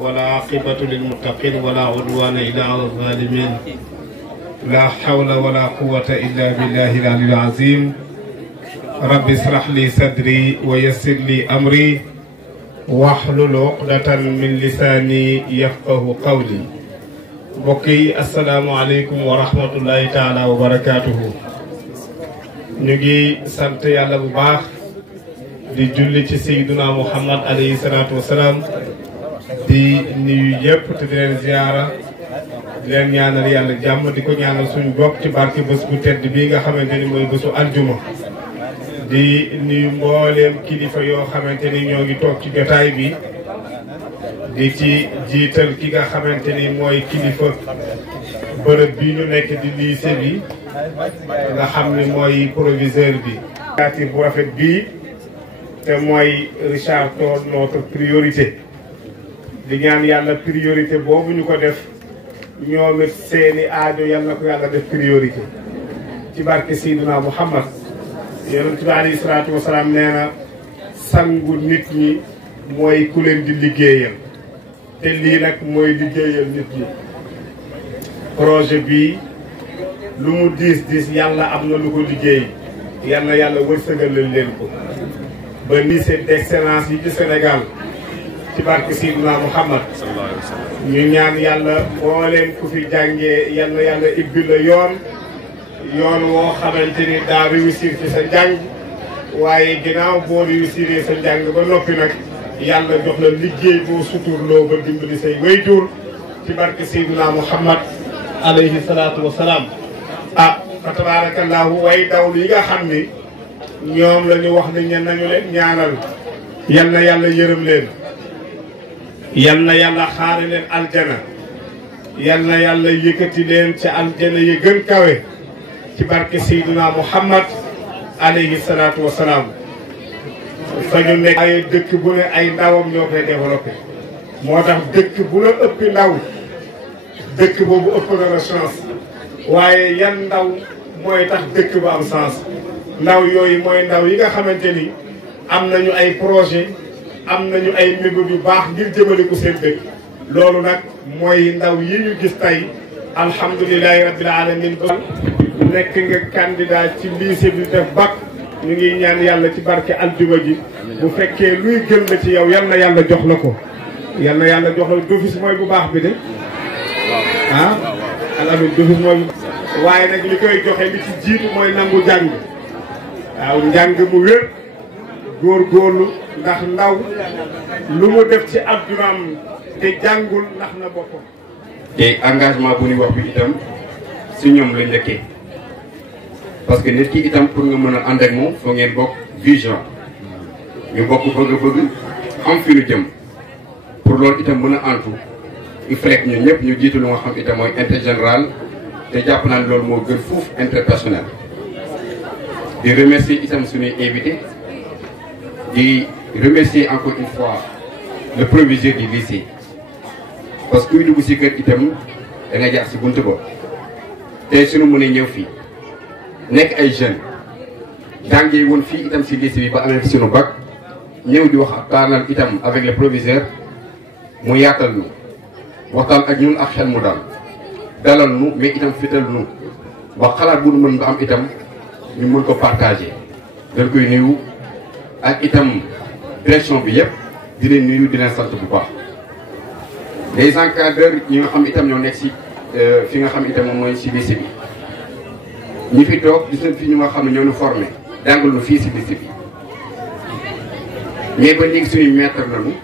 ولا عاقبة للمتقين ولا عدوان إلا على الظالمين لا حول ولا قوة إلا بالله العلي العظيم رب اشرح لي صدري ويسر لي أمري واحلل عقدة من لساني يفقه قولي بقي السلام عليكم ورحمة الله تعالى وبركاته نجي سنت يالا بو باخ di julli ci Seydina Muhammad alayhi salaatu wasalaam di nuyu yëpp te di leen ziyaara di leen ñaanal yàlla jàmm di ko ñaanal suñu bopp ci barke bés bu tedd bii nga xamante ni mooy bésu aljuma di nuyu mbooleem kilifa yoo xamante ni ñoo ngi toog ci jotaay bi di ci jiital ki nga xamante ni mooy kilifa bërëb bi ñu nekk di lycée bi nga xam ni mooy proviseur bi initiative bu rafet bii te mooy Richard Toll notre priorité di ñaan yàlla priorité boobu ñu ko def ñoom it seeni aajo yàlla na ko yàlla def priorité ci barke Seydina Muhammad yonent bi alayhi salaatu wasalaam nee na sangu nit ñi mooy ku leen di liggéeyal te lii nag mooy liggéeyal nit ñi projet bii lu mu diis yàlla am na lu ko liggéey yàlla wërsëgal leen ko ba lycée d'excellence yi ci Sénégal ci barke Seydina Muhammad ñu ñaan yàlla mbooleem ku fi jàngee yàlla ibbi la yoon woo xamante ni daa réussir ci sa njàng waaye ginnaaw boo réussir sa njàng ba noppi nag yàlla jox la liggéey boo suturloo ba dimbali say wayjur ci barke Seydina Muhammad alayhi salaatu wasalaam fa tabarakallahu way daw li nga xam ni ñoom la ñu wax ni nañu leen ñaanal yal na yàlla yërëm leen yal na yàlla xaare leen aljana yal na yàlla yëkkati leen ca aljana yi gën kawe ci barke Seydina Muhammad alayhi salaatu wasalaam fa ñu nekk ay dëkk bu ne ay ndawam ñoo koy développé moo tax dëkk bu la ëppi ndaw dëkk boobu ëpp na la chance waaye yan ndaw mooy tax dëkk bu am chance ndaw yooyu mooy ndaw yi nga xamante ni am nañu ay projet am nañu ay mébét yu baax ngir jëmale ko seen dëkk loolu nag mooy ndaw yi ñu gis tey alhamdulilahi rabbil alamin ba nekk nga candidat ci lycée bi def bac ñu ngi ñaan yàlla ci barke aljuma ji bu fekkee luy gën la ci yow yal na yàlla jox la ko yal na yàlla jox la d'office mooy bu baax bi de alamin d'office mooy waaye nag li koy joxe li ci jiitu mooy nangu jàng waaw njàng mu wér góorgóorlu ndax ndaw lu mu def ci addunaam te jàngul ndax na boppam. te engagement bu ñuy wax bi itam si ñoom la njëkkee parce que nit ki itam pour nga mën a ànd ak moom foo ngeen bokk vision ñu bokk bëgg-bëgg xam fi ñu jëm pour loolu itam mën a antu il faut que ñun ñëpp ñu jiitu lu nga xam itam mooy intérêt général te jàpp naa ne loolu moo gën fuuf intérêt personnel. di remercier itam suñuy invité di remercier encore une fois le proviseur du lycée parce que kuy dugg si kër itam da nga jaar si buntu ba tey suñu mënee ñëw fii nekk ay jeunes jàngee woon fii itam si lycée bi ba amee fi suñu bac ñëw di wax waxtaanal itam avec le proviseur mu yaatal nu waxtaan ak ñun ak xel mu dalal nu mais itam fital nu ba xalaat bu nu mën nga am itam ñu mën ko partager dañ koy nuyu ak itam direction bi yëpp di leen nuyu di leen sant bu baax les encadreurs ñi nga xam itam ñoo nekk si fi nga xam itam moom mooy si lycée bi ñi fi toog gis nañ fi ñu nga xam ne ñoo ñu formé jàngal nu fii si lycée bi mais ba léegi suñuy maître lañu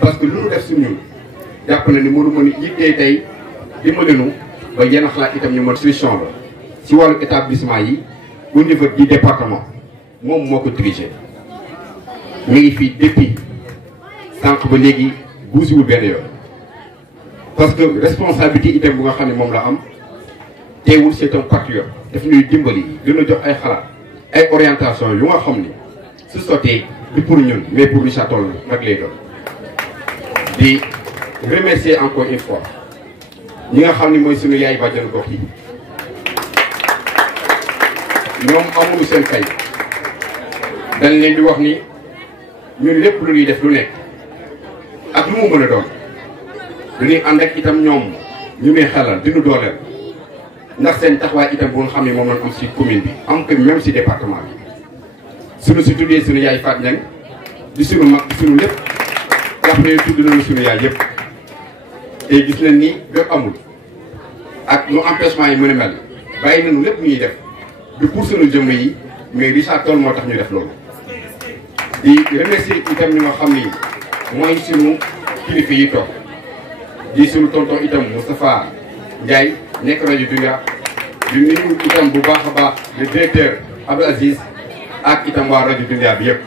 parce que lu ñu def si ñun jàpp na ni mënu mën a yittee tey dimbali nu ba yenn xalaat itam ñu mën solution la ci wàllu établissement yi au niveau du département moom moo ko dirigé mi ngi fii depuis sànq ba léegi buusiwul benn yoon parce que responsabilité itam bu nga xam ne moom la am teewul c'est un patriote daf ñuy dimbali dina jox ay xalaat ay orientation yu nga xam ni su sottee du pour ñun mais pour Richard Toll nag lay doon di remercier encore une fois ñi nga xam ni mooy suñu yaay bàjjanu gox yi ñoom amuñu seen fay dañ leen di wax ni ñun lépp lu ñuy def lu nekk ak lu mu mën a doon dañuy ànd ak itam ñoom ñu may xelal di nu dooleel ndax seen taxawaay itam bu nga xam ne moom lañ am si commune bi am ko même si département bi suñu si tuddee suñu yaay Fatou Niang di suñu mag di suñu lépp jàpp ne tudd nañu suñu yaay yëpp tey gis nañ ni bépp amul ak nu empêchement yi mën a mel bàyyi nañu lépp ñuy def du pour suñu jëmm yi mais Richard Toll moo tax ñu def loolu di remercier itam ñi nga xam ni mooy suñu kilifa yi toog di suñu tonton itam Moustapha Ndiaye nekk rajo Dunia di nuyu itam bu baax a baax le directeur Abdou Aziz ak itam waa rajo Dunia bi yëpp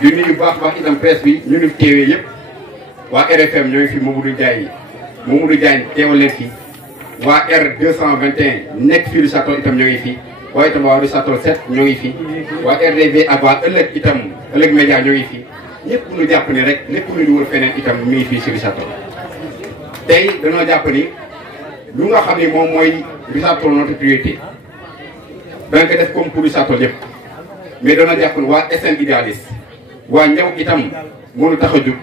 di nuyu bu baax a baax itam presse bi ñu ngi teewee yëpp waa RFM ñoo ngi fi Mamadou Diagne teewal leen fi waa R221 nekk fii Richard Toll itam ñoo ngi fi waaye itam waa Richard Toll 7 ñoo ngi fi waa RDV ak waa ëllëg média ñoo ngi fi ñëpp ñu jàpp ni rek lépp lu ñu wër feneen itam mi ngi fii si Richard Toll tey dañoo jàpp ni lu nga xam ne moom mooy Richard Toll notre priorité danga ko def comme pour Richard Toll yëpp mais dañoo jàpp ni waa SN idéaliste waa Ndiaw itam mënu tax a jóg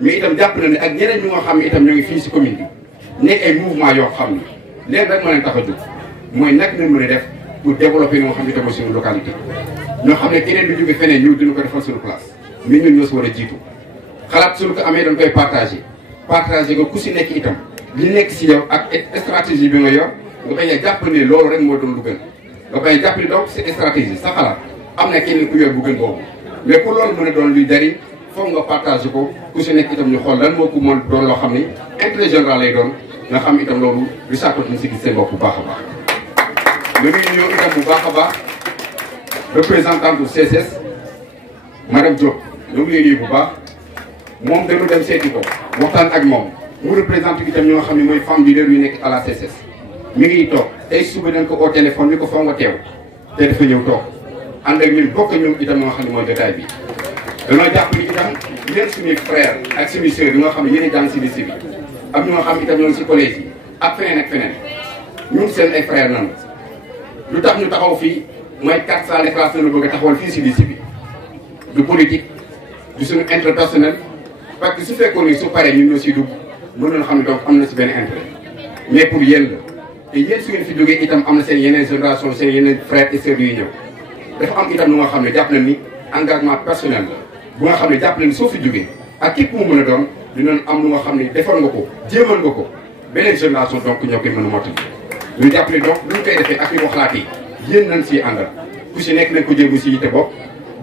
mais itam jàpp na ne ak ñeneen ñu nga xam ne itam ñoo ngi fii si commune bi nekk ay mouvement yoo xam ni leen rek moo leen tax a jóg mooy nag nañ mën a def pour développer li nga xam ne itam suñu localité ñoo xam ne keneen du jóge feneen ñëw dina ko defal suñu place mais ñun ñoo si war a jiitu xalaat suñu ko amee dañ koy partagé ko ku si nekk itam li nekk si yow ak stratégie bi nga yor nga bañ a jàpp ne loolu rek moo doon lu gën nga bañ a jàpp ne donc c'est stratégie sa xalaat am na keneen ku yor bu gën boobu mais pour loolu mën a doon luy jariñ foog nga partagé ko ku si nekk itam ñu xool lan moo ko mën doon loo xam ni intérêt général lay doon nga xam itam loolu Richard Toll ñu si gis seen bopp bu baax a baax. ñu ngi ñëw itam bu baax a baax représentante du CSS madame Diop ñu ngi lay nuyu bu baax moom dañu dem seeti ko waxtaan ak moom mu représenté itam ñoo xam ne mooy femme leader yu nekk à la CSS mi ngi toog tey suba dañ ko au téléphone ni ko foog nga teew te dafa ñëw toog ànd ak ñun bokk ñoom itam ñoo xam ne mooy jotaay bi. dañoo jàpp ni itam yéen suñuy frère ak suñuy sœur yi nga xam ne yéen a jàng si lycée bi am ñoo xam itam ñoom si collège yi ak feneen ak feneen ñun seen ay frère nanu lu tax ñu taxaw fii mooy 400 de classe lañu bëgg a taxawal fii si lycée bi du politique du suñu intérêt personnel parce que su fekkoon ni su paree ñun ñoo siy dugg mën nañu xam ne donc am na si benn intérêt mais pour yéen la te yéen su ngeen fi jógee itam am na seen yeneen génération seen yeneen frères et sœurs yuy ñëw dafa am itam lu nga xam ne jàpp nañ ni engagement personnel la bu nga xam ne jàpp nañ ni soo fi jógee ak képp mu mën a doon dinañ am lu nga xam ne defoon nga ko jéemal nga ko beneen génération donc ñoo koy mën a mottali ñu jàpp ne donc lu ñu koy defee ak ñu ko xalaatee yéen nañ siy àndal ku si nekk nañ ko jéegu si yitte bopp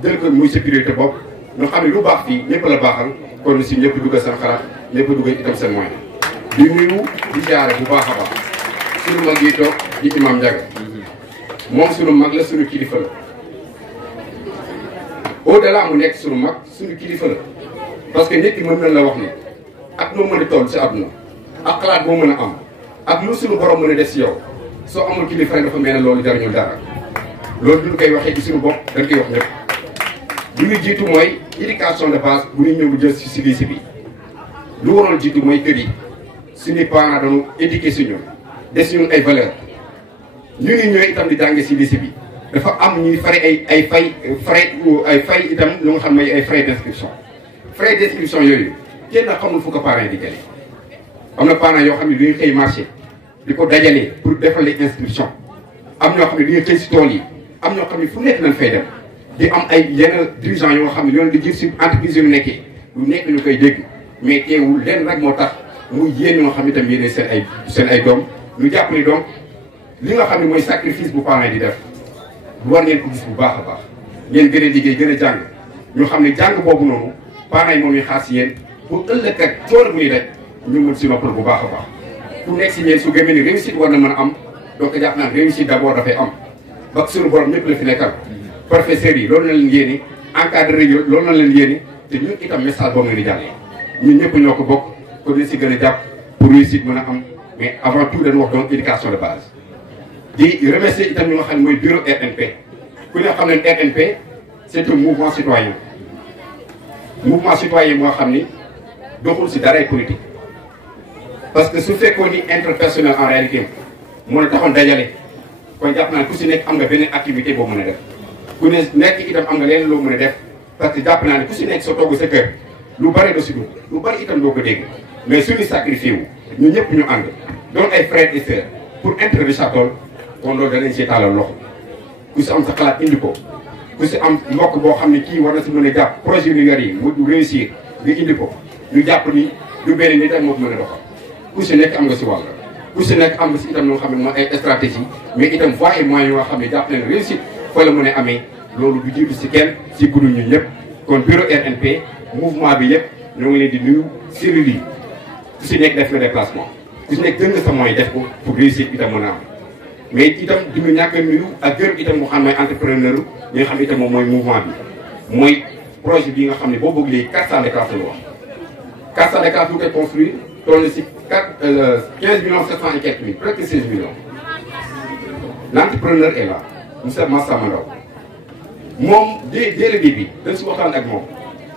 jël ko muy sécurité bopp ñu xam ne lu baax fii ñëpp la baaxal kon si ñëpp duggal seen xalaat ñëpp duggal itam seen moyen di nuyu di jaare bu baax a baax suñu mag yi toog di imam Ndiaga moom suñu mag la suñu kilifa la au delà mu nekk suñu mag suñu kilifa la parce que nit ki mën nañ la wax ni ak noo mën a toll si àdduna ak xalaat boo mën a am ak lu suñu borom mën a def si yow soo amul kilifa rek dafa mel ne loolu jariñul dara loolu duñu koy waxee ci suñu bopp dañ koy wax ñëpp lu ñu jiitu mooy éducation de base bu ñuy ñëw bu jël si lycée bi lu waroon jiitu mooy kër yi suñuy parents dañu éduquer si ñun des ñun ay valeurs ñu ngi ñëw itam di jànge si lycée bi dafa am ñuy fare ay fay itam lu nga xam ne ay frais d'inscription frais d'inscription yooyu kenn xamul fu ko parents di jëlee am na parents yoo xam ne duñu xëy marché di ko dajalee pour defal les inscription am ñoo xam ne duñu xëy si tool yi am ñoo xam ne fu nekk nañ fay dem di am ay yenn dirigeants yoo xam ne ñoo di jël si entreprise yu nekkee lu nekk ñu koy dégg mais teewul leen rek moo tax muy yéen ñoo xam ne itam yéene seen ay doom ñu jàpp ni donc li nga xam ne mooy sacrifice bu parents di def war ngeen ko gis bu baax a baax ngeen gën a liggéey gën a jàng ñu xam ne jàng boobu noonu parents yi moom ñu xaar si yéen pour ëllëg ak coono bu ñuy daj ñu mën si noppal bu baax a baax ku nekk si ñeen su gëmee ni réussite war na mën a am donc jàpp naa réussite d'abord dafay am ba suñu borom ñëpp la fi nekkal professeurs yi loolu na leen yéene encadré yi loolu na leen yéene te ñun itam message boobu ngeen di jàll ñun ñëpp ñoo ko bokk kon dañ si gën a jàpp pour réussite mën a am mais avant tout dañu wax donc éducation de base di remercier itam ñu nga xam ne mooy bureau RNP ku ne xam ne RNP c'est un mouvement citoyen moo xam ni doxul si dara politique parce que su fekkoon ni interpersonnel en réalité moo la taxoon dajale kon jàpp naa ku si nekk am nga beneen activité boo mën a def ku ne nekk itam am nga leen loo mën a def parce que jàpp naa ne ku si nekk soo togg sa kër lu bari do si dugg lu bari itam doo ko dégg mais suñu sacrifié wu ñu ñëpp ñu ànd doon ay frères et sœurs pour intérêt Richard-Toll kon loolu danañ see taalal loxo ku si am sa xalaat indi ko ku si am mbokk boo xam ne kii war na si mën a jàpp projet yu yor yi mu réussir nga indi ko ñu jàpp ni du benn nit ak moo ko mën a doxal ku si nekk am nga si wàll ku si nekk am nga si itam loo xam ne mooy ay stratégie mais itam voies et moyens yoo xam ne jàpp leen réussite fa la mën a amee loolu du jiitu si kenn si gudul ñun ñëpp kon bureau RNP mouvement bi yëpp ñoo ngi leen di nuyu cellules yi ku si nekk def na déplacement ku si nekk gën nga sa moyen def ko pour réussir itam mën a am mais itam duñu ñàkk a nuyu ak gërëm itam moo xam ne entrepreneur ñi nga xam itam moom mooy mouvement bi mooy projet bi nga xam ne boo bëgg léegi 400 de classes la wax 400 de classes bu koy construire toll si 15 millions 700 et quelques mille presque 16 millions l'entrepreneur est là monsieur Massa Mandaw moom dès le début dañ si waxtaan ak moom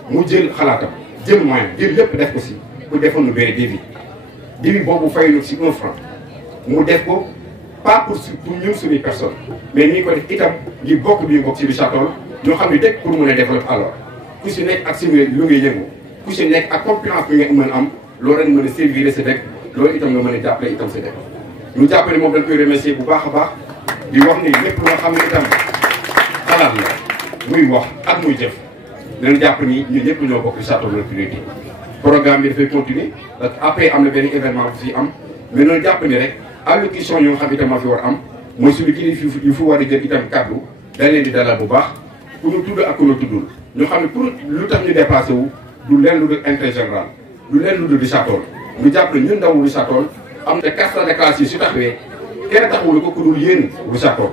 mu jël xalaatam jël moyen jël lépp def ko si pour defoon nu benn débit boobu fay ñu si 1 franc mu def ko pas pour ñun suñuy personne mais ni ko def itam ngir bokk bi ñu bokk si Richard-Toll ñoo xam ne dëkk pour mën a développer alors ku si nekk ak suñu lu ngay yëngu ku si nekk ak compétence bi nga mën a am loolu rek mën a servir sa dëkk loolu itam nga mën a jàppale itam sa dëkk ñu jàppale moom dañ koy remercier bu baax a baax di wax ni lépp loo xam ne itam xalaat la muy wax ak muy jëf nañu jàpp ni ñun ñëpp ñoo bokk Richard-Toll la priorité programme bi dafay continuer parce que après am na benn événement bu fi am mais noonu jàpp ni rek allocution yoo xam itam maa fi war am mooy suñu kilifa yu fi war a jël itam kaddu dañ leen di dalal bu baax ku ñu tudd ak ku ñu tuddul ñu xam ne pour lu tax ñu déplacé wu du leen lu dul intérêt général du leen lu dul Richard-Toll ñu jàpp ne ñun ndawu Richard-Toll am na 400 de classes yi su taxawee kenn taxawul ko ku dul yéen Richard-Toll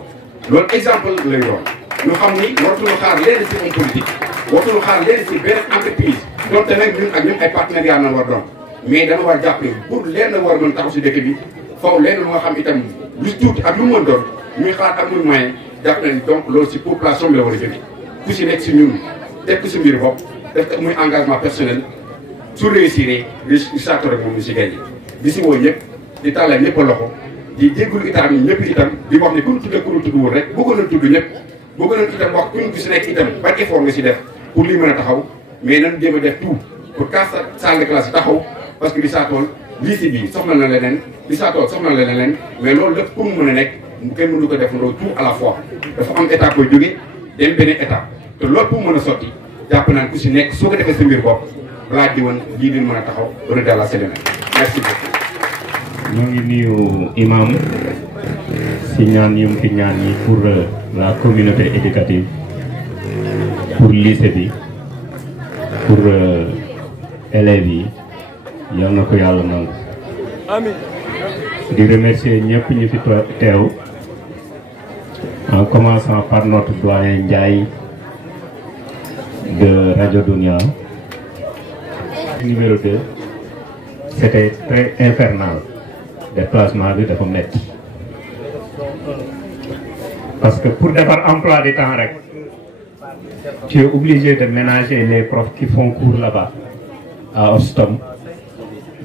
loolu exemple lay doon ñu xam ni waratuñu xaar leen si homme politique waratuñu xaar leen si benn entreprise donte nag ñun ak ñun ay partenariat na war doon mais dana war jàpp ne pour leen war mën taxaw si dëkk bi faw leen lu nga xam itam lu tuuti ak lu mën doon ñuy xalaat ak muy moyen jàpp nañ donc loolu si population bi la war a jóge ku si nekk si ñun teg ko si mbir bopp def ko muy engagement personnel su réussir Richard-Toll rek moom ñu si gagné di si woo ñëpp di tàllal ñëpp a loxo di jégalu itam ñëpp itam di wax ne ku ñu tuddee ku ñu tuddwul rek bëggoon a tudd ñëpp bëggoon a itam wax ku ñu si nekk itam ban effort nga si def pour lii mën a taxaw mais nañ jéem a def tout pour que salle de classe taxaw parce que Richard-Toll lycée bi soxla na leneen Richard-Toll soxla na leneen mais loolu lépp pour mu mën a nekk kenn mënu ko def loolu tout à la fois dafa am étape koy jóge dem beneen étape te loolu pour mën a sotti jàpp naan ku si nekk soo ko defee sa mbir bopp balaa jiwoon jii di mën a taxaw wala daal la séddale. merci beaucoup. ñoo ngi nuyu imam si ñaan yu mu fi ñaan yi pour la communauté éducative pour lycée bi pour élèves yi. yal na ko yàlla nangu. amiin. di remercier ñëpp ñu fi teew en commençant par notre doyen Ndiaye de Radio Dunia. Numéro 2 c'était très infernal déplacement bi dafa metti parce que pour defar emploi du temps rek tu es obligé de ménager les profs qui font cours là-bas à Ostom.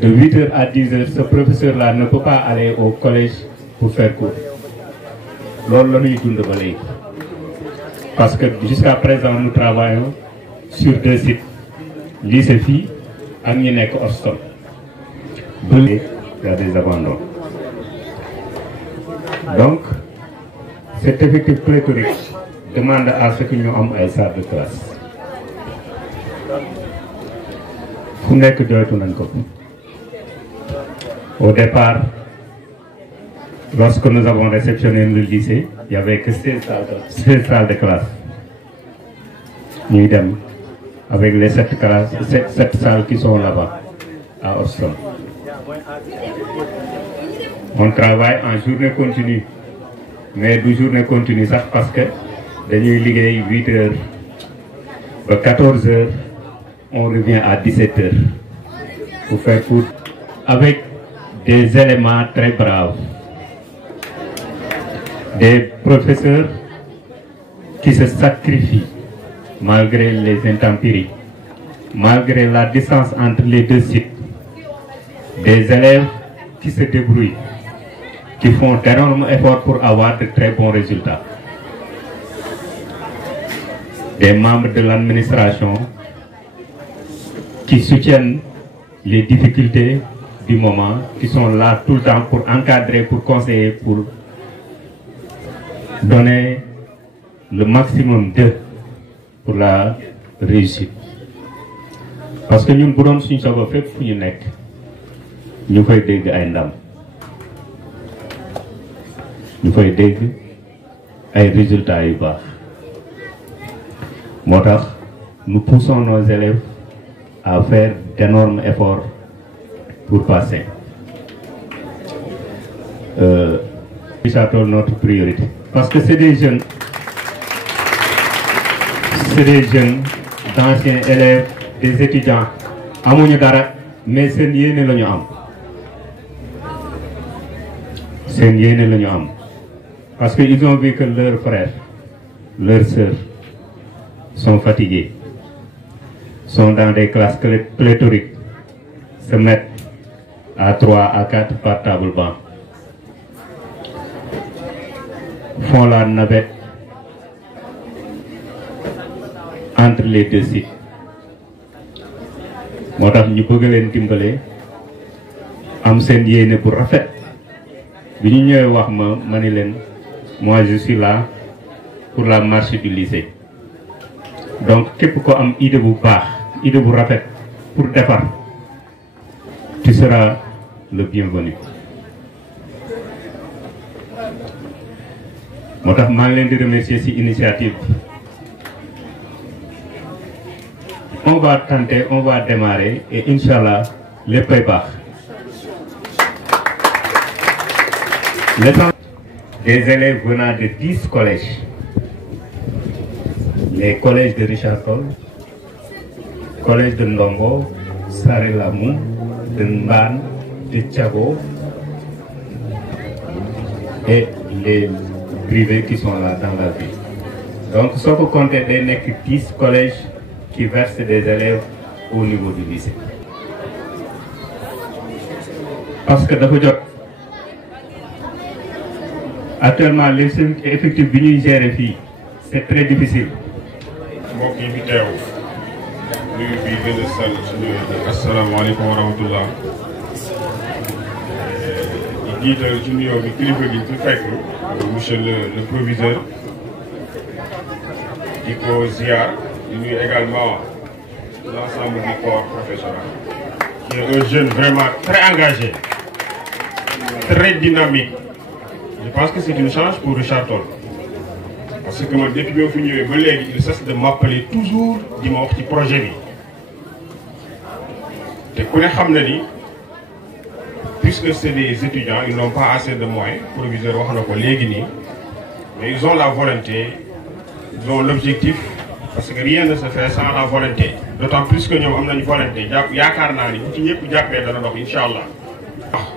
De 8h à 10h, ce professeur-là ne peut pas aller au collège pour faire cours. Parce que jusqu'à présent, nous travaillons sur 2 sites. Lycée Phi et Ninek Ostom. Il y a des abandons. Donc, cet effectif pléthorique demande à ce que nous ayons une salle de classe. Vous n'êtes que deux. Au départ, lorsque nous avons réceptionné le lycée, il n'y avait que 16 salles de classe. Nous sommes avec les 7 salles qui sont là-bas, à Ostom. On travaille en journée continue. Mais de journée continue, ça parce que nous liguons 8 heures. À 14 heures, on revient à 17 heures pour faire cours avec des éléments très braves. Des professeurs qui se sacrifient malgré les intempéries, malgré la distance entre les 2 sites. Des élèves qui se débrouillent, qui font d'énormes efforts pour avoir de très bons résultats. Des membres de l'administration qui soutiennent les difficultés du moment, qui sont là tout le temps pour encadrer, pour conseiller, pour donner le maximum d'eux pour la réussite. Parce que nous avons fait ce fait pour nous. Nous faisons des ndam. Nous faisons des résultats. Nous poussons nos élèves à faire d'énormes efforts pour passer. C'est notre priorité. Parce que c'est des jeunes d'anciens élèves, des étudiants, mais c'est yéene la ñu am. C'est yéene la ñu am. Parce qu'ils ont vu que leurs frères, leurs sœurs sont fatigués, sont dans des classes pléthoriques, se mettent à 3 à 4 par table banc, font la navette entre les deux sites. Moo tax ñu bëgg leen dimbale am seen yéene bu rafet bi ñu ñëwee wax ma ni leen moi je suis là pour la marche du lycée. Donc képp ko am idée bu baax idée bu rafet pour defar tu seras le bienvenu. Moo tax maa ngi leen di remercier ci initiative bi. On va tenter, on va démarrer et Inch'Allah, les prépares. Des élèves venant de 10 collèges. Les collèges de Richard Toll, collège de Ndongo, Sarelamou, de Mban, de Tchago et les privés qui sont là dans la ville. Donc, sauf qu'on compte des 10 collèges qui versent des élèves au niveau du lycée. Parce que actuellement, les effectifs que nous gérons, c'est très difficile. Assalamu alaikum wa rahmatullah. Monsieur le proviseur, Iko Ziar, nous également l'ensemble du corps professionnel, qui est un jeune vraiment très engagé, très dynamique. Je pense que c'est une chance pour Richard Toll. Parce que moi, depuis que je suis venu, il cesse de m'appeler toujours dimanche du projet. Et puisque c'est des étudiants, ils n'ont pas assez de moyens, proviseur, mais ils ont la volonté, ils ont l'objectif. Parce que rien ne se fait sans la volonté. D'autant plus que nous avons une volonté.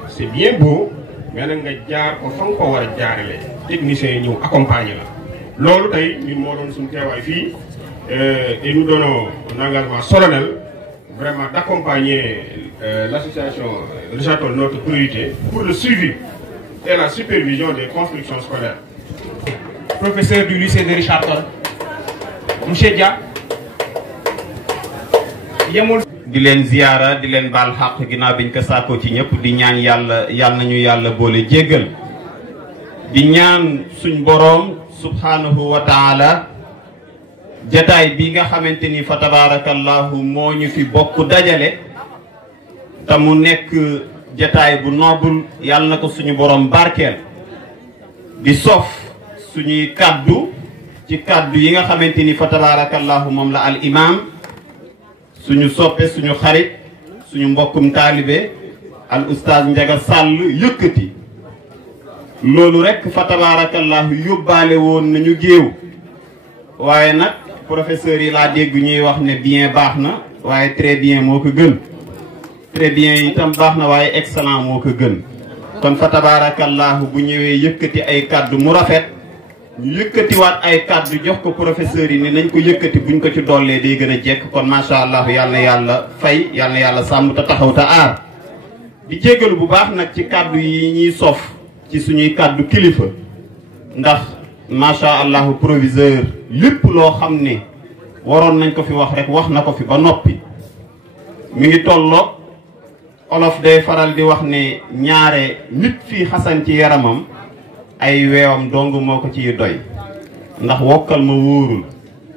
C'est bien beau, mais nous avons des techniciens qui nous accompagnent. Nous et nous donnons un engagement solennel vraiment d'accompagner l'association Richard Toll, notre priorité, pour le suivi et la supervision des constructions scolaires. Professeur du lycée de Richard Toll. Monsieur Dia yemul di leen ziyaara di leen baal xaq ginnaaw biñ ko saakoo ci ñëpp di ñaan yàlla nañu yàlla boole jéggal di ñaan suñ boroom subhanahu wa taala jataay bi nga xamante ni fa tabarakallahu moo ñu fi bokk dajale te mu nekk jataay bu noble yàlla na ko suñu boroom barkeel di sof suñuy kàddu ci kàddu yi nga xamante ni fa tabarakallahu moom la al imam suñu soppe suñu xarit suñu mbokkum taalibe al oustaz Ndiaga Sall yëkkati loolu rek fa tabarakallahu yóbbaale woon nañu géew waaye nag professeur yi laa dégg ñuy wax ne bien baax na waaye très bien moo ko gën très bien itam baax na waaye excellent moo ko gën kon fa tabarakallahu bu ñëwee yëkkati ay kàddu mu rafet ñu yëkkatiwaat ay kàddu jox ko professeur yi ni nañ ko yëkkati buñ ko ci dollee day gën a jekk kon macha allah yal na yàlla fay yal na yàlla sàmm te taxaw te aar di jéggalu bu baax nag ci kàddu yi ñuy sof ci suñuy kàddu kilifa ndax macha allah proviseur lépp loo xam ne waroon nañ ko fi wax rek wax na ko fi ba noppi mi ngi tolloog olof day faral di wax ne ñaare nit fii xasan ci yaramam ay weewam dong moo ko ciy doy ndax wokkal ma wóorul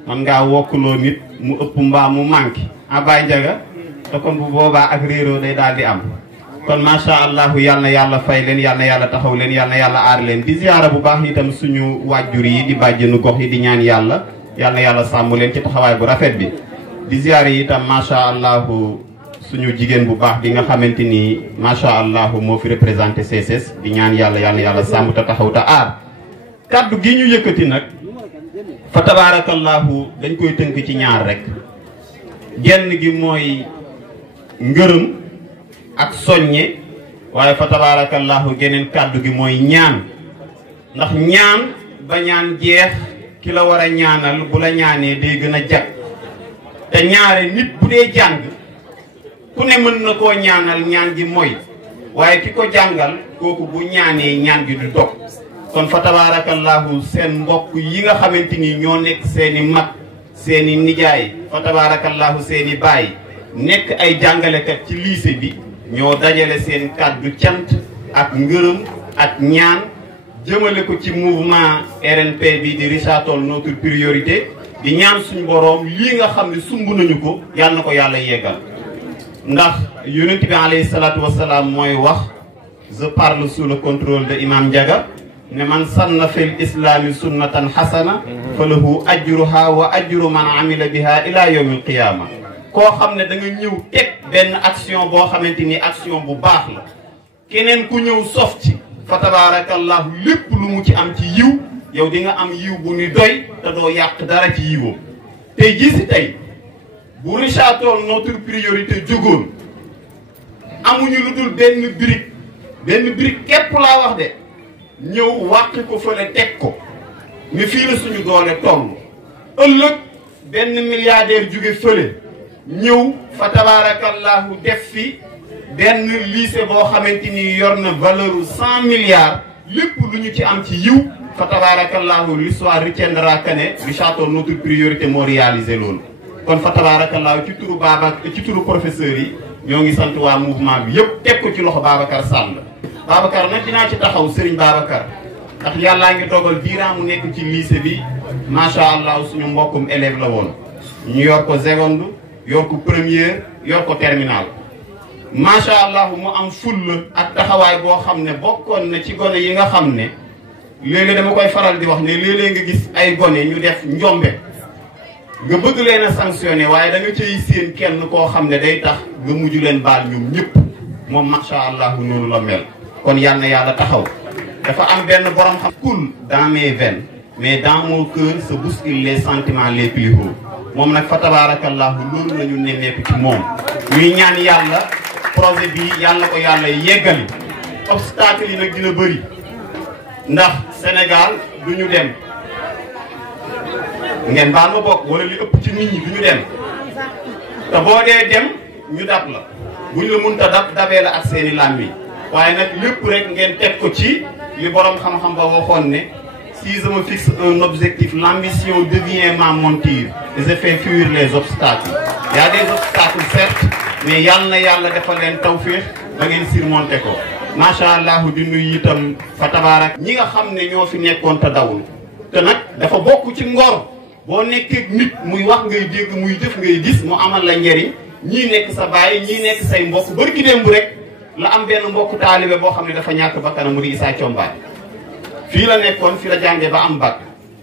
man ngaa wokkaloo nit mu ëpp mbaa mu manqué Baye Ndiaga te kon bu boobaa ak réeroo day daal di am kon macha allah yal na yàlla fay leen yal na yàlla taxaw leen yal na yàlla aar leen di ziyaara bu baax itam suñu wàjjur yi di bàjjenu gox yi di ñaan yàlla yal na yàlla sàmm leen ci taxawaay bu rafet bi di ziyaara yi itam macha allah suñu jigéen bu baax bi nga xamante ni macha allah moo fi représenté CSS di ñaan yàlla yal na yàlla sàmm te taxaw te aar kaddu gi ñu yëkkati nag fa tabaarakallahu dañ koy tënk ci ñaar rek genn gi mooy ngërëm ak soññe waaye fa tabaarakallahu geneen kàddu gi mooy ñaan ndax ñaan ba ñaan jeex ki la war a ñaanal bu la ñaanee day gën a jag te ñaare nit bu dee jàng ku ne mën na koo ñaanal ñaan gi mooy waaye ki ko jàngal kooku bu ñaanee ñaan gi du dog kon fa tabaarakallahu seen mbokk yi nga xamante ni ñoo nekk seeni mag seeni nijaay fa tabaarakallahu seeni baay nekk ay jàngalekat ci lycée bi ñoo dajale seen kàddu cant ak ngërëm ak ñaan jëmale ko ci mouvement RNP bi di Richard Toll notre priorité di ñaan suñu boroom lii nga xam ne sumb nañu ko yal na ko yàlla yeggal ndax yonent bi alayhi salaatu wasalaam mooy wax je parle sous le contrôle de Imam Ndiaga ne man sanna fil islami sunnatan hasana fa lahu ajruha wa ajru man amila biha ila yawmil qiyama koo xam ne da nga ñëw teg benn action boo xamante ni action bu baax la keneen ku ñëw sof ci fa tabaarakallahu lépp lu mu ci am ci yiw yow di nga am yiw bu ni doy te doo yàq dara ci yiwam tey jii si tey bu Richard Toll notre priorité jógoon amuñu lu dul benn brique képp laa wax de ñëw wàq ko fële teg ko ni fii la suñu doole toll ëllëg benn milliardaire jóge fële ñëw fa tabaarakallahu def fi benn lycée boo xamante ni yor na valeur u 100 milliards lépp lu ñu ci am ci yiw fa tabaarakallahu l'histoire retiendra que ne Richard Toll notre priorité moo réalisé loolu kon fa tabaarakallahu ci turu professeurs yi ñoo ngi sant waa mouvement bi yëpp teg ko ci loxo Babacar Sall Babacar nag dinaa ci taxaw Serigne Babacar ndax yàllaa ngi dogal diiraa mu nekk ci lycée bi macha allah suñu mbokkum élève la woon ñu yor ko seconde yor ko première yor ko terminale macha allah mu am fulla ak taxawaay boo xam ne bokkoon na ci gone yi nga xam ne léeg-léeg dama koy faral di wax ne léeg-léeg nga gis ay gone ñu def njombe nga bëgg leen a sanctionné waaye da nga cay séen kenn koo xam ne day tax nga mujj leen baal ñoom ñëpp moom macha allah noonu la mel kon yal na yàlla taxaw dafa am benn borom xam coule dans mes veines mais dans mon cœur se bousculent les sentiments les plus hauts moom nag fa tabaarakallahu loolu la ñu nemmeeku ci moom ñuy ñaan yàlla projet bi yàlla ko yàlla yeggali obstacle yi nag dina bëri ndax Sénégal du ñu dem ngeen baal ma bokk wala li ëpp ci nit ñi du ñu dem te boo dee dem ñu dab la buñ la mënta dabee la ak seeni làmmi waaye nag lépp rek ngeen teg ko ci li borom xam-xam ba waxoon ne si je me fixe un objectif l'ambition devient ma monture et je fais fuir les obstacles il y a des obstacles certes mais yal na yàlla defal leen tawféex ba ngeen surmonter ko macha allah di nuyu itam fa tabaarak ñi nga xam ne ñoo fi nekkoon te dawul te nag dafa bokk ci ngor boo nekkee nit muy wax ngay dégg muy jëf ngay gis mu amal la njariñ ñii nekk sa baay ñii nekk say mbokk bërki démb rek la am benn mbokk taalibe boo xam ne dafa ñàkk bakkanam mu di Issa Thiombane fii la nekkoon fii la jàngee ba am bac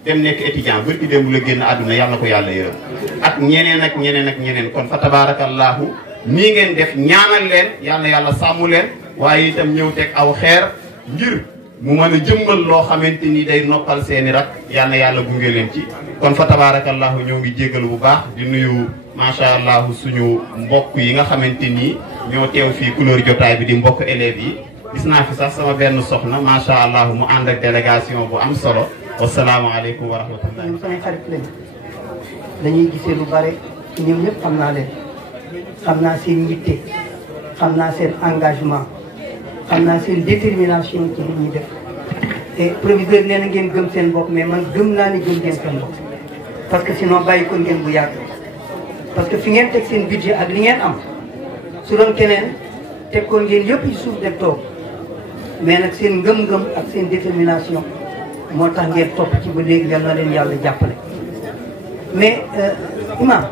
dem nekk étudiant bërki démb la génn àdduna yàlla na ko yàlla yërëm ak ñeneen ak ñeneen ak ñeneen kon fa tabarakallahu nii ngeen def ñaanal leen yal na yàlla sàmm leen waaye itam ñëw teg aw xeer ngir mu mën a jëmmal loo xamante ni day noppal seeni rak yal na yàlla gunge leen ci kon fa tabarakallahu ñoo ngi jéggalu bu baax di nuyu macha allah suñu mbokk yi nga xamante ni ñoo teew fii couleur jotaay bi di mbokk élèves yi gis naa fi sax sama benn soxna macha allah mu ànd ak délégation bu am solo wasalaamaaleykum wa rahmatullah. ñun samay xarit lañ dañuy gisee lu bare ñoom ñëpp xam naa leen xam naa seen yitte xam naa seen engagement xam naa seen détermination ci li ñuy def te proviseur nee na ngeen gëm seen bopp mais man gëm naa ni gëm ngeen seen bopp parce que sinon bàyyi ko ngeen bu yàgg parce que fi ngeen teg seen budget ak li ngeen am su doon keneen tekkoon ngeen yëpp ci suuf dem toog mais nag seen ngëm-ngëm ak seen détermination moo tax ngeen topp ci ba léegi yal na leen yàlla jàppale. mais imam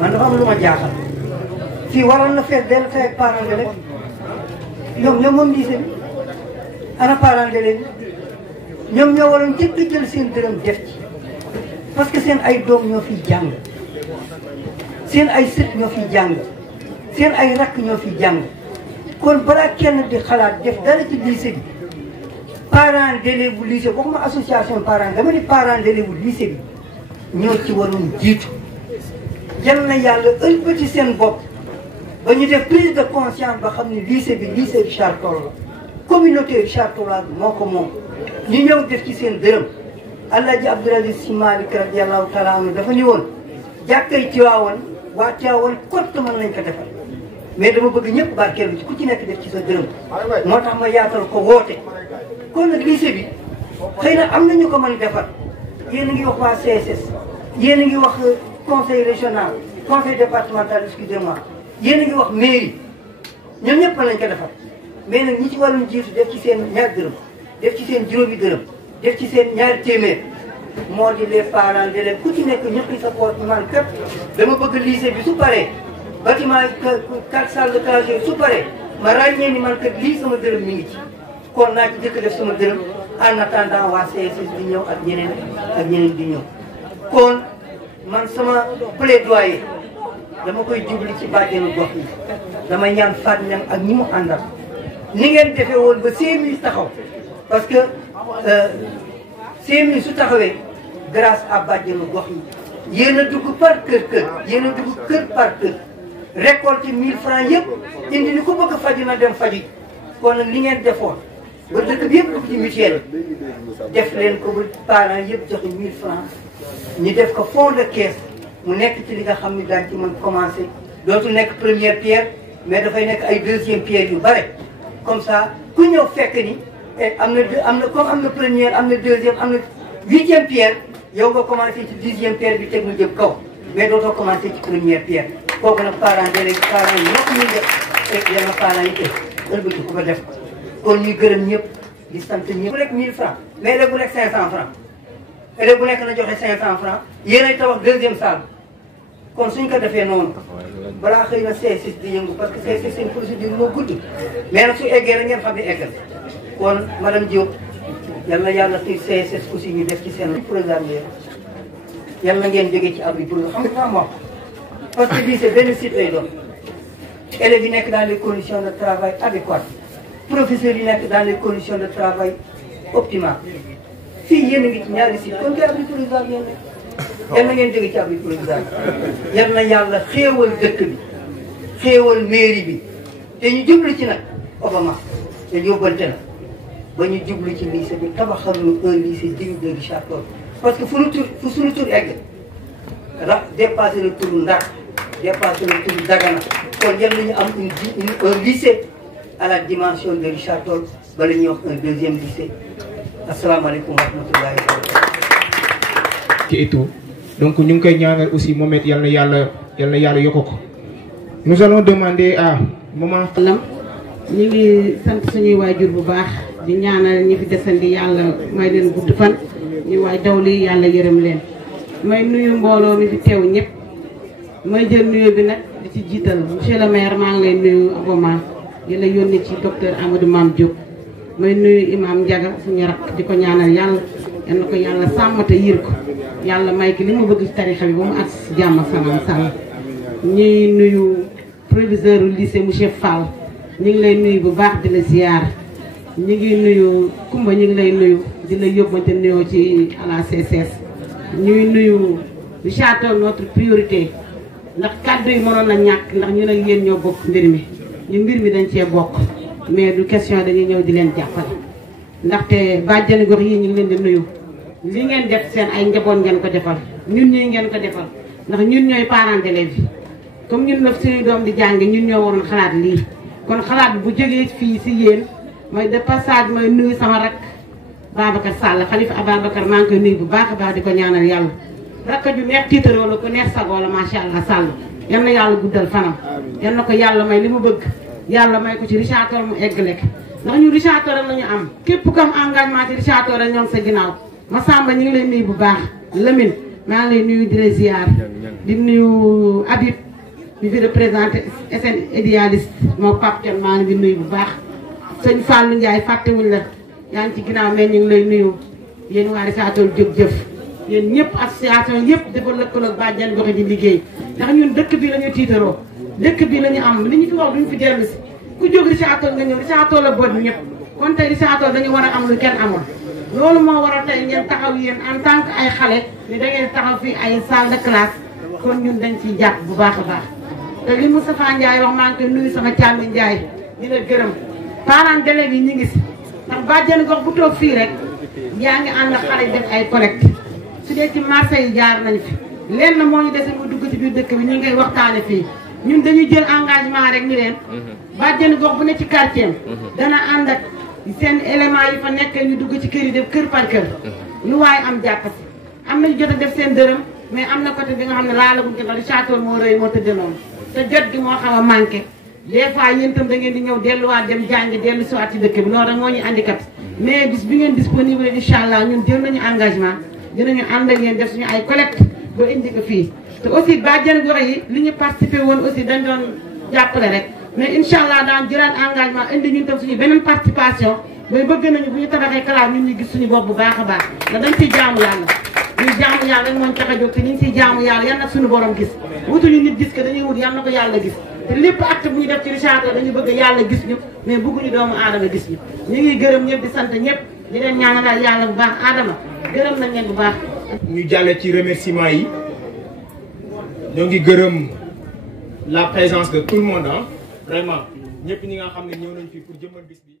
man dafa am lu ma jaaxal fii waroon na fees benn fay ak parents d'élèves ñoom moom lycée bi ana parents d'élèves ñoom ñoo waroon njëkk a jël seen dërëm def ci parce que seen ay doom ñoo fiy jàng seen ay sët ñoo fiy jàng seen ay rakk ñoo fiy jàng kon balaa kenn di xalaat def dara ci lycée bi parents d'élèves bu lycée waxuma association parents dama ni parents d'élèves bu lycée bi ñoo ci waroon jiitu jël na yàlla ëlbati seen bopp ba ñu def prise de conscience ba xam ne lycée bi lycée Richard Toll la communauté Richard Toll moo ko moom ñu ñëw def ci seen dërëm Alaaji Abdou Aziz Sy Malick radiyallahu taala anhu dafa ni woon jàkkay Tiwaawan waa Tiwaawan kott mën nañ ko defal mais dama bëgg ñëpp barkeelu ci ku ci nekk def ci sa dërëm moo tax ma yaatal ko woote kon nag lycée bi xëy na am nañu ko mën defar yéen a ngi wax waa CSS yéen a ngi wax conseil régional conseil départemental excusez-moi yéen a ngi wax mairie ñoom ñëpp mën nañ ko defar mais nag ñi ci waroon jiitu def ci seen ñaar dërëm def ci seen juróomi dërëm def ci seen ñaari téeméer moo di les parents d'élèves ku ci nekk ñëpp sa poche man kat dama bëgg lycée bi su paree bâtiment 4 salles de classe su paree ma ràññee ni man kat lii sama dërëm mi ngi ci kon naa ci jëkk def sama dërëm en attendant waa CSS di ñëw ak ñeneen di ñëw kon man sama plaidoyer dama koy jubli ci bàjjenu gox yi damay ñaan Fatou Niang ak ñi mu àndal ni ngeen defee woon ba CMU taxaw parce que CMU su taxawee grâce à bàjjenu gox yi yéen a dugg par kër yéen a dugg kër par kër récolte 1000 francs yëpp indi ni ko bëgg a faju na dem faji kon nag li ngeen defoon ba dëkk bi yëpp dugg ci mutuelle def leen ko ba parents yëpp joxe 1000 francs ñu def ko fond de caisse mu nekk ci li nga xam ni daañu ci mën commencé dootul nekk première pierre mais dafay nekk ay deuxième pierre yu bare comme ça ku ñëw fekk ni am na comme am na première am na deuxième am na 8e pierre yow nga commencé ci 10e pierre bi teg mu jëm kaw mais dootoo commencé ci première pierre kooku nag parents d'élèves parents yi ñëpp ñu def fekk yenn parents yi teg ëlbati ku ko def kon ñu gërëm ñëpp di sant ñëpp bu nekk 1000 francs mais élève bu nekk 500 francs élève bu nekk na joxe 500 francs yéenay tabax deuxième salle kon suñ ko defee noonu balaa xëy na CSS di yëngu parce que CSS seen procédure moo gudd mais nag su eggee rek ngeen xam ne eggal kon madame Diop yal na yàlla xiir CSS aussi ñu def ci seen programme yal na ngeen jógee ci abri pour xam nga wax parce que lii c'est benn site lay doon élèves yi nekk dans les conditions de travail adéquates professeurs yi nekk dans les conditions de travail optimales fii yéen a ngi ci ñaari site kon kay abri provisoire ngeen nekk yal na ngeen jóge ci abri provisoire yal na yàlla xéewal dëkk bi xéewal mairie bi te ñu jublu ci nag Obama te yóbbante na ba ñu jublu ci lycée bi tabaxal ñu un lycée digne de Richard Toll parce que fu suñu tur egg dépassé le tour Ndar dépassé le tour Dagana kon yal nañu am un lycée à la dimension de Richard Toll bala ñuy wax un deuxième lycée asalaamaaleykum wa rahmatullahi wa barakatuh et tout donc ñu ngi koy ñaanal aussi moom it yal na yàlla yokk ko. nous allons demander à maman. ñu ngi sant suñuy waajur bu baax di ñaanal ñi fi desandi yàlla may leen gudd fan ñu waay dawli yàlla yërëm leen. may nuyu mbooloo mi fi teew ñëpp may jël nuyu bi nag di ci jiital monsieur le maire maa ngi lay nuyu Obama di la yónni ci docteur Amadou Mame Diop. may nuyu imam Ndiaga suñu rakk di ko ñaanal yàlla yal na ko yàlla sàmm te yiir ko yàlla may ki li mu bëgg ci tarixa bi ba mu àgg si jàmm ak salaam sàll ñuy nuyu proviseur lycée monsieur Fall ñu ngi lay nuyu bu baax di la ziar ñu ngi nuyu Kumba ñu ngi lay nuyu di la yóbbante nuyoo ci à la CSS ñuy nuyu Richard Toll notre priorité ndax kàddu yi mënoon na ñàkk ndax ñu nag yéen ñoo bokk mbir mi ñu mbir mi dañ cee bokk mais du question dañuy ñëw di leen jàppale ndaxte bàjjani gox yi ñu ngi leen di nuyu li ngeen def seen ay njaboot ngeen ko defal ñun ñii ngeen ko defal ndax ñun ñooy parents d'élèves yi comme ñun nag suñuy doom di jàng ñun ñoo waroon xalaat lii kon xalaat bu jógee fii si yéen mooy de passage mooy nuyu sama rak Babacar Sall Khalifa Ababacar maa ngi koy nuyu bu baax a baax di ko ñaanal yàlla rakk ju neex tiitaroo la ko neex sagoo la macha allah sàll yal na yàlla guddal fanam yal na ko yàlla may li mu bëgg yàlla may ko ci Richard Toll mu egg ndax ñu Richard Toll rek la ñu am képp ku am engagement ci Richard Toll rek ñoom sa ginnaaw Massamba ñu ngi lay nuyu bu baax Lamine maa ngi lay nuyu di la ziar di nuyu Habib bi fi représenté SN idéaliste moo Pape Thion maa ngi di nuyu bu baax sëñ Fallou Ndiaye fàttewuñ la yaa ngi ci ginnaaw mais ñu ngi lay nuyu yéen waa Richard Toll jëf yéen ñëpp association yëpp dafa lëkkaloo ak bàjjan gox di liggéey ndax ñun dëkk bi la ñu tiitaroo dëkk bi la ñu am li ñu fi wax duñu fi dellu si ku jóg Richard Toll nga ñëw Richard Toll la boot ñëpp kon tey Richard Toll dañu war a am lu kenn amul loolu moo war a tey ngeen taxaw yéen en tant que ay xale ni da ngeen taxaw fii ay salle de classe kon ñun dañ ciy jàpp bu baax a baax te li Moustapha Ndiaye wax maa ngi koy nuyu sama càmmi Ndiaye di la gërëm parents d'élèves yi ñu ngi si ndax bàjjen gox bu toog fii rek yaa ngi ànd ak xale def ay collecte su dee ci marché yi jaar nañ fi lenn moo ñu dese mu dugg ci biir dëkk bi ñu ngi koy waxtaane fii ñun dañuy jël engagement rek ni leen bàjjen gox bu ne ci quartier dana ànd ak seen élément yi fa nekk ñu dugg ci kër yi def kër par kër lu waaye am jàpp si am nañu jot a def seen dërëm mais am na côté bi nga xam ne laalaguñ ko ndax Richard Toll moo rëy moo tëdd noonu te jot gi moo xaw a manqué des fois yéen itam da ngeen di ñëw delluwaat dem jàngi dellu siwaat ci dëkk bi loolu rek moo ñuy handicap mais bis bi ngeen disponible incha allah ñun jël nañu engagement dinañu ànd ak yéen def suñu ay collecte ba indi ko fii te aussi bàjjen gox yi li ñu participé woon aussi dañ doon jàppale rek mais incha allah daan jëlaat engagement indi ñun tam suñu beneen participation mais bëgg nañu bu ñu tabaxee classe ñun ñu gis suñu bopp bu baax a baax ndax dañ ciy jaamu yàlla ñun jaamu yàlla rek moo ñu tax a jóg te ñu ngi ciy jaamu yàlla yal na suñu borom gis wutuñu nit gis que dañuy wut yal na ko yàlla gis te lépp acte bu ñu def ci Richard Toll dañu bëgg yàlla gis ñu mais bëgguñu doomu aadama gis ñu ñu ngi gërëm ñëpp di sant ñëpp di leen ñaanal yàlla bu baax aadama gërëm nañ leen bu baax ñu jàlle ci remerciement yi ñoo ngi gërëm la présence de tout le monde vraiment ñëpp ñi nga xam ne ñëw nañ fi pour jëmmal bis bi